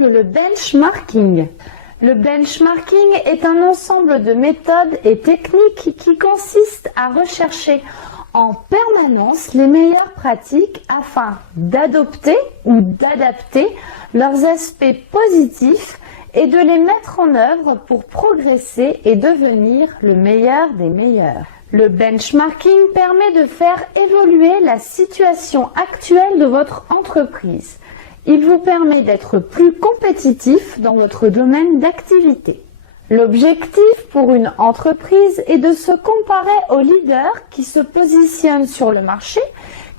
Le benchmarking. Le benchmarking est un ensemble de méthodes et techniques qui consistent à rechercher en permanence les meilleures pratiques afin d'adopter ou d'adapter leurs aspects positifs et de les mettre en œuvre pour progresser et devenir le meilleur des meilleurs. Le benchmarking permet de faire évoluer la situation actuelle de votre entreprise. Il vous permet d'être plus compétitif dans votre domaine d'activité. L'objectif pour une entreprise est de se comparer aux leaders qui se positionnent sur le marché,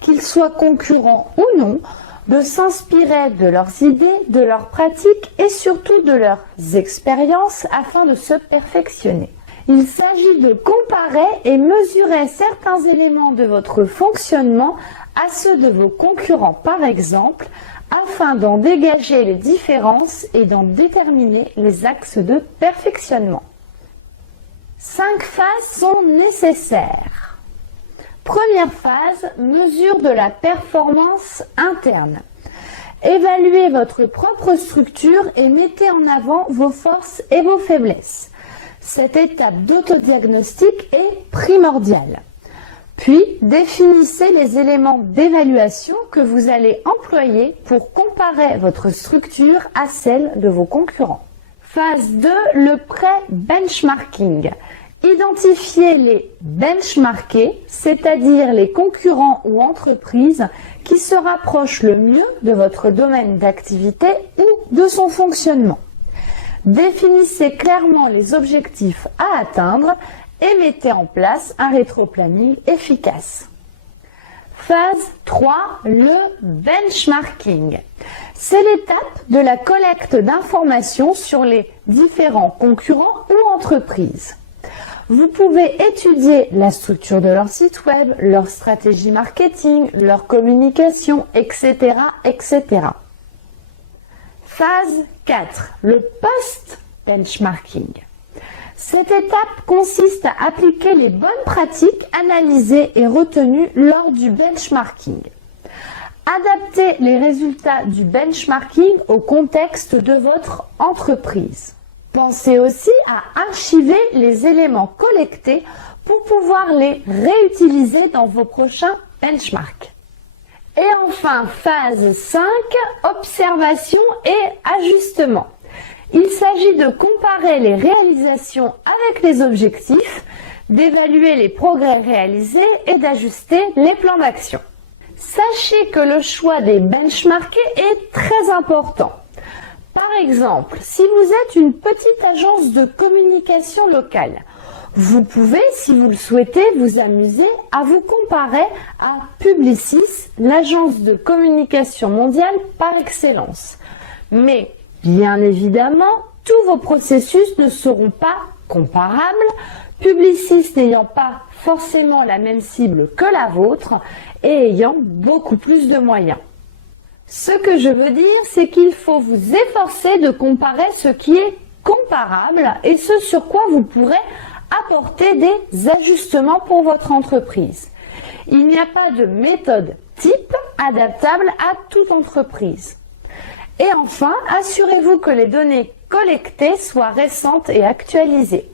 qu'ils soient concurrents ou non, de s'inspirer de leurs idées, de leurs pratiques et surtout de leurs expériences afin de se perfectionner. Il s'agit de comparer et mesurer certains éléments de votre fonctionnement à ceux de vos concurrents par exemple, afin d'en dégager les différences et d'en déterminer les axes de perfectionnement. 5 phases sont nécessaires. Première phase, mesure de la performance interne. Évaluez votre propre structure et mettez en avant vos forces et vos faiblesses. Cette étape d'autodiagnostic est primordiale. Puis, définissez les éléments d'évaluation que vous allez employer pour comparer votre structure à celle de vos concurrents. Phase 2, le pré-benchmarking. Identifiez les benchmarkés, c'est-à-dire les concurrents ou entreprises qui se rapprochent le mieux de votre domaine d'activité ou de son fonctionnement. Définissez clairement les objectifs à atteindre et mettez en place un rétroplanning efficace. Phase 3, le benchmarking. C'est l'étape de la collecte d'informations sur les différents concurrents ou entreprises. Vous pouvez étudier la structure de leur site web, leur stratégie marketing, leur communication, etc., etc. Phase 4, le post-benchmarking. Cette étape consiste à appliquer les bonnes pratiques analysées et retenues lors du benchmarking. Adaptez les résultats du benchmarking au contexte de votre entreprise. Pensez aussi à archiver les éléments collectés pour pouvoir les réutiliser dans vos prochains benchmarks. Et enfin, phase 5, observation et ajustement. Il s'agit de comparer les réalisations avec les objectifs, d'évaluer les progrès réalisés et d'ajuster les plans d'action. Sachez que le choix des benchmarkés est très important. Par exemple, si vous êtes une petite agence de communication locale, vous pouvez, si vous le souhaitez, vous amuser à vous comparer à Publicis, l'agence de communication mondiale par excellence. Mais bien évidemment, tous vos processus ne seront pas comparables, Publicis n'ayant pas forcément la même cible que la vôtre et ayant beaucoup plus de moyens. Ce que je veux dire, c'est qu'il faut vous efforcer de comparer ce qui est comparable et ce sur quoi vous pourrez apporter des ajustements pour votre entreprise. Il n'y a pas de méthode type adaptable à toute entreprise. Et enfin, assurez-vous que les données collectées soient récentes et actualisées.